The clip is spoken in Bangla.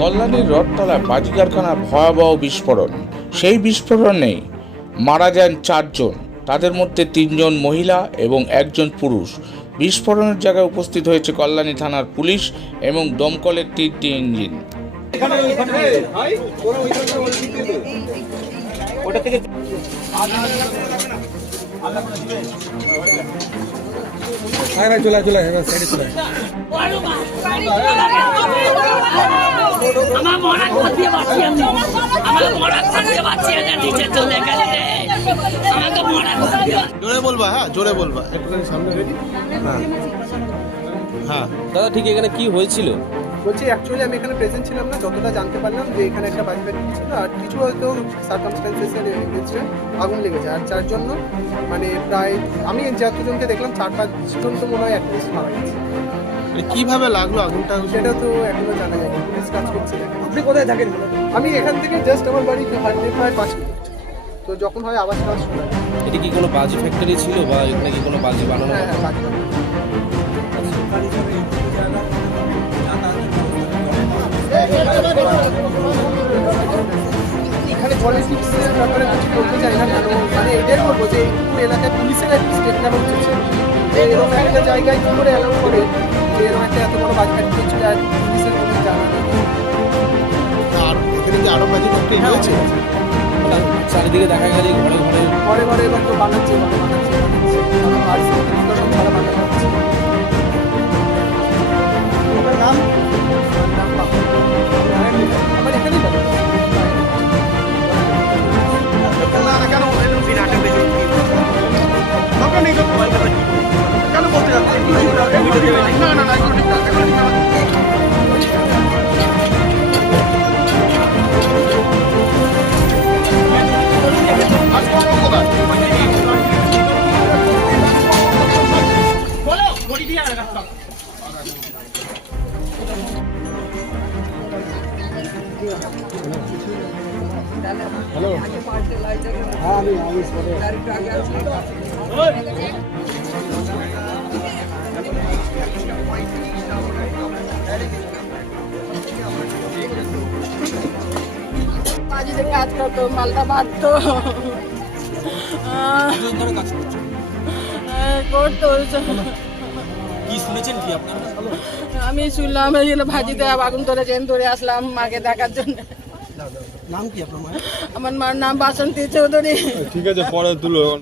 কল্যাণীর রথতলা বাজি কারখানা ভয়াবহ বিস্ফোরণ। সেই বিস্ফোরণে মারা যান চারজন। তাদের মধ্যে তিনজন মহিলা এবং একজন পুরুষ। বিস্ফোরণের জায়গায় উপস্থিত হয়েছে কল্যাণী থানার পুলিশ এবং দমকলের তিনটি ইঞ্জিন। ভাই চলে চলে সাইডে চলে। আমার মরা করতে বাঁচি আমি। আমার মরা করতে বাঁচি আমি নিচে চলে গেলে রে। আমাকে মরা করতে জোরে বলবা হ্যাঁ জোরে বলবা। একটুখানি সামনে রেডি হ্যাঁ। হ্যাঁ। দাদা ঠিক এখানে কি হয়েছিল? বলছি অ্যাকচুয়ালি আমি এখানে প্রেজেন্ট ছিলাম না যতটা জানতে পারলাম যে এখানে একটা বাজি ফাটি ছিল আর কিছু হয়তো সার্কামস্টেন্সেসের হয়েছে আগুন লেগেছে। আর যার জন্য মানে প্রায় আমি যতজনকে দেখলাম চার পাঁচ জন তো মনে হয় অ্যাটলিস্ট মারা গেছে। মানে কীভাবে লাগল আগুনটা? সেটা তো এখনও জানা যায়নি পুলিশ কাজ করছে আপনি কোথায় থাকেন? আমি এখান থেকে জাস্ট আমার বাড়ি হাঁটতে প্রায় পাঁচ মিনিট। তো যখন হয় আওয়াজ কাজ শোনা যায়। এটা কি কোনো বাজি ফ্যাক্টরি ছিল বা এখানে কি কোনো বাজি বানানো হ্যাঁ? হ্যাঁ বাজি পলিটিক্সের ব্যাপারে কিছু বলতে চাই না কেন? মানে এটাই বলব যে এইটুকু এলাকায় পুলিশের একটা উচিত যে এরকম একটা জায়গায় কী করে অ্যালাউ করে যে এরকম একটা এত বড় হচ্ছে আর পুলিশের কোনো জানা নেই। আর এখানে কি আরও বাজি ফ্যাক্টরি হয়েছে চারিদিকে দেখা গেছে ঘরে ঘরে ঘরে ঘরে এবার তো বানাচ্ছে। বাজিতে কাজ করতো মালটা বাঁধতো আহ, আহ, করতো কি শুনেছেন কি আপনারা আমি শুনলাম এই জন্য ভাজিতে আগুন ধরে জেন ধরে আসলাম মাকে দেখার জন্য। নাম কি আপনার আমার মার নাম বাসন্তী চৌধুরী। ঠিক আছে পরে তুলো।